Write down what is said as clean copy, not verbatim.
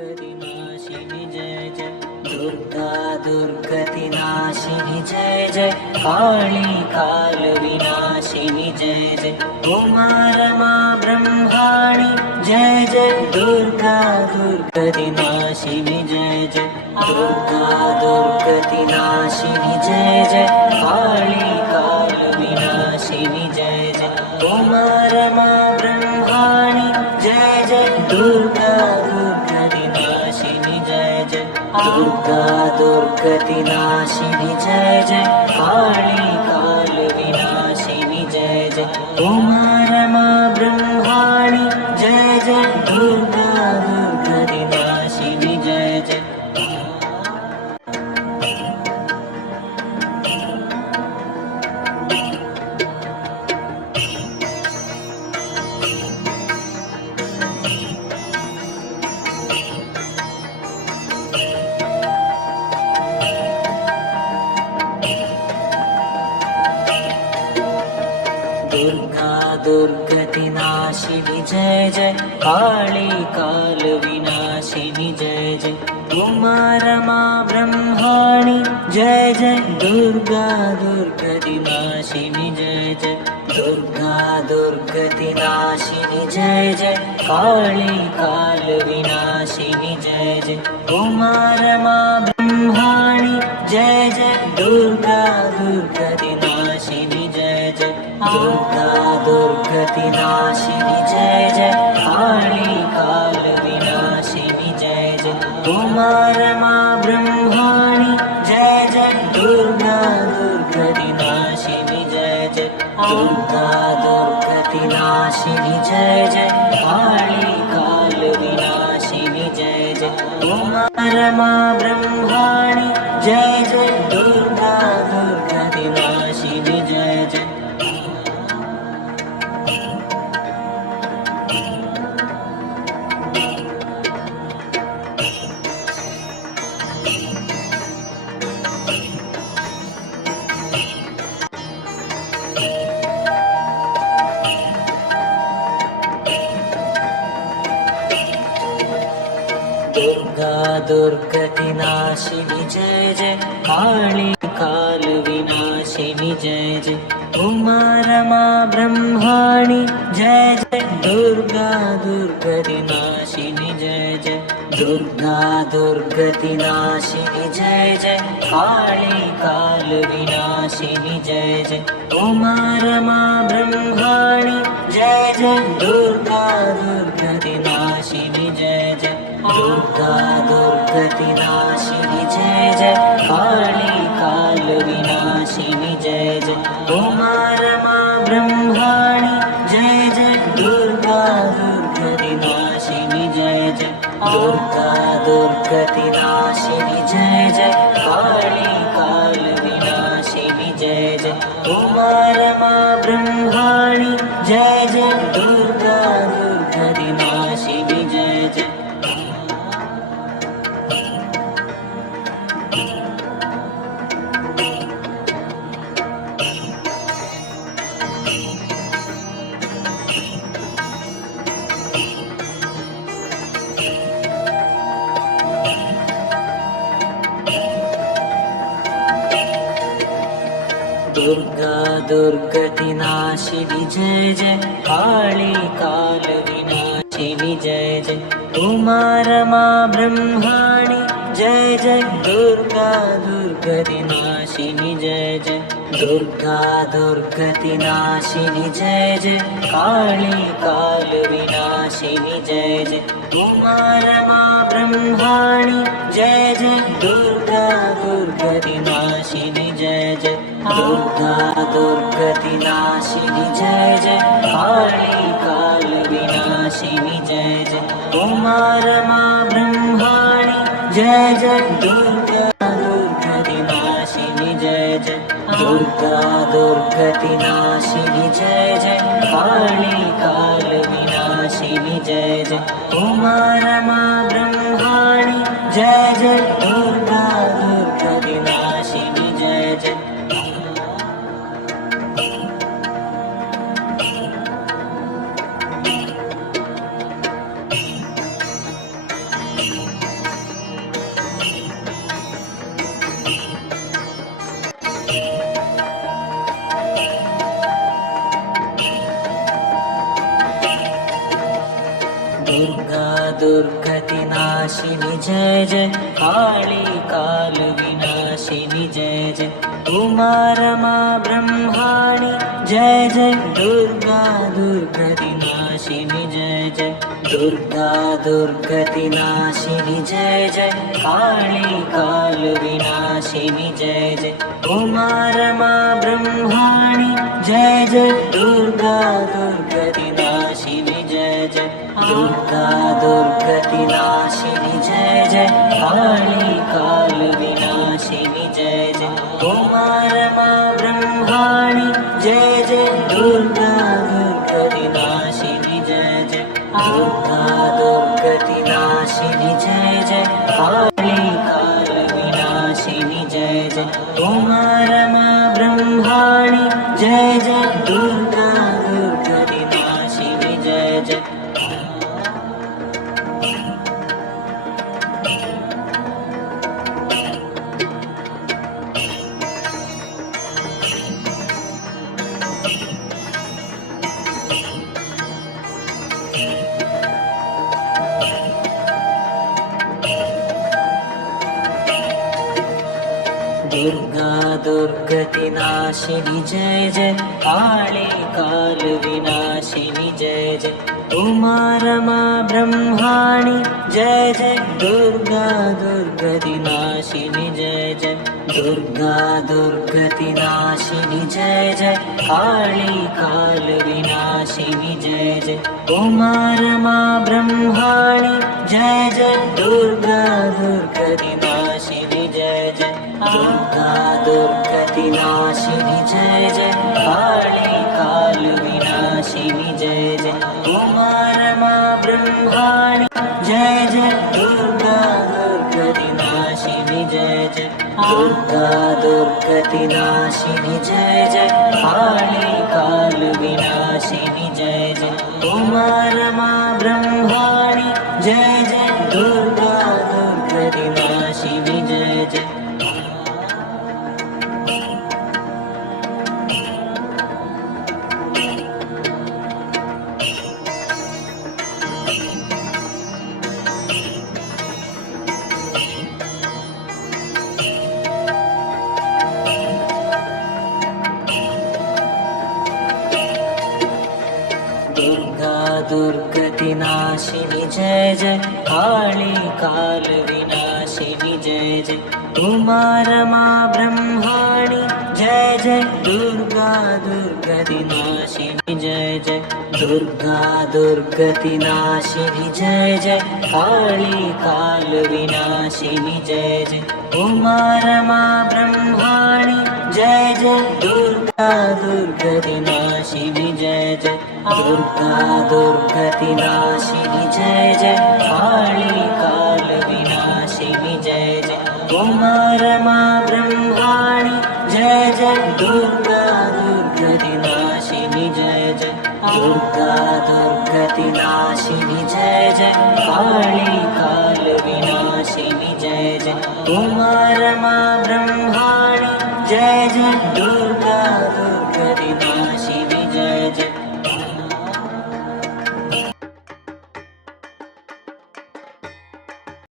दुर्गतिनाशिनि जय जय दुर्गा दुर्गतिनाशिनि जय जय काली काल विनाशिनि जय जय उमा रमा ब्रह्माणि जय जय दुर्गा दुर्गतिनाशिनि जय जय दुर्गा दुर्गतिनाशिनि जय जय काली काल विनाशिनि जय जय उमा रमा ब्रह्माणि जय जय दुर्गा दुर्गतिनाशिनि जय जय दुर्गा दुर्गतिनाशिनि जय जय काली काल विनाशिनि जय जय उमा रमा ब्रह्माणि जय जय दुर्गा दुर्गतिनाशिनि जय जय दुर्गा दुर्गतिनाशिनि जय जय काली काल विनाशिनि जय जय उमा रमा ब्रह्माणि जय जय दुर्गा दुर्गतिनाशिनि जय जय दुर्गा दुर्गतिनाशिनि जय जय काली काल विनाशिनि जय जय उमा रमा ब्रह्माणि जय जय दुर्गा दुर्गतिनाशिनि जय जय दुर्गा दुर्गतिनाशिनि जय जय काली काल विनाशिनि जय जय उमा रमा ब्रह्माणि जय जय दुर्गा दुर्गतिनाशिनि जय जय दुर्गा दुर्गतिनाशिनि जय जय काली काल विनाशिनि जय जय उमा रमा ब्रह्माणि जय जय दुर्गा दुर्गतिनाशिनि जय जय दुर्गा दुर्गतिनाशिनि जय जय काली काल विनाशिनि जय जय उमा रमा ब्रह्माणि जय जय दुर्गा दुर्गतिनाशिनि जय जय दुर्गा दुर्गतिनाशिनि जय जय काली काल विनाशिनि जय जय उमा रमा ब्रह्माणि जय जय दुर्गा दुर्गतिनाशिनि जय जय दुर्गा दुर्गतिनाशिनि जय जय काली काल विनाशिनि जय जय उमा रमा ब्रह्माणि जय जय दुर्गा दुर्गतिनाशिनि जय जय दुर्गा दुर्गतिनाशिनि जय जय काली काल विनाशिनि जय जय उमा रमा ब्रह्माणि जय जय दुर्गा दुर्गतिनाशिनि जय जय दुर्गा दुर्गतिनाशिनि जय जय काली काल विनाशिनि जय जय उमा रमा ब्रह्माणि जय जय दुर्गा दुर्गतिनाशिनि जय जय दुर्गा दुर्गतिनाशिनि जय जय काली काल विनाशिनि जय जय उमा रमा ब्रह्माणि जय जय दुर्गा दुर्गतिनाशिनि जय जय दुर्गा दुर्गतिनाशिनि जय जय काली काल विनाशिनि जय जय उमा रमा ब्रह्माणि जय जय दुर्गा दुर्गतिनाशिनि जय जय दुर्गा दुर्गतिनाशिनि जय जय काली काल विनाशिनि जय जय उमा रमा ब्रह्माणि जय जय दुर्गा दुर्गतिनाशिनि जय जय दुर्गति नाशिनी जय जय, काली काल विनाशिनी जय जय, उमा रमा ब्रह्माणी जय जय, दुर्गा दुर्गति नाशिनी जय जय, दुर्गा दुर्गति नाशिनी जय जय, काली काल विनाशिनी जय जय, उमा रमा ब्रह्माणी जय जय, दुर्गा दुर्गति नाशिनी जय जय, दुर्गा दुर्गति नाशिनी जय जय, काली काल विनाशिनी जय जय, उमा रमा ब्रह्माणी जय जय, दुर्गा दुर्गति नाशिनी जय जय, दुर्गा दुर्गति नाशिनी जय जय, काली काल विनाशिनी जय जय, उमा रमा ब्रह्माणी जय जय, दुर्गा दुर्गति नाशिनी जय जय. दुर्गा दुर्गति नाशिनी जय जय, काली काल विनाशिनी जय जय, उमा रमा ब्रह्माणी जय जय, दुर्गा दुर्गति नाशिनी जय जय, दुर्गा दुर्गति नाशिनी जय जय, काली काल विनाशिनी जय जय, उमा रमा ब्रह्माणी जय जय, दुर्गा दुर्गति नाशिनी जय जय, दुर्गा दुर्गति नाशिनी जय जय, काली काल विनाशिनी जय जय, उमा रमा ब्रह्माणी जय जय, दुर्गा दुर्गति नाशिनी जय जय, दुर्गा दुर्गति नाशिनी जय जय, काली काल विनाशिनी जय जय, उमा रमा ब्रह्माणी जय जय, दुर्गा दुर्गति नाशिनी जय जय. दुर्गा दुर्गति नाशिनी जय जय, काली काल विनाशिनी जय जय, उमा रमा ब्रह्माणी जय जय, दुर्गा दुर्गति नाशिनी जय जय, दुर्गा दुर्गति नाशिनी जय जय, काली काल विनाशिनी जय जय, उमा रमा ब्रह्माणी जय जय, दुर्गा दुर्गति नाशिनी जय जय, दुर्गा दुर्गति नाशिनी जय जय.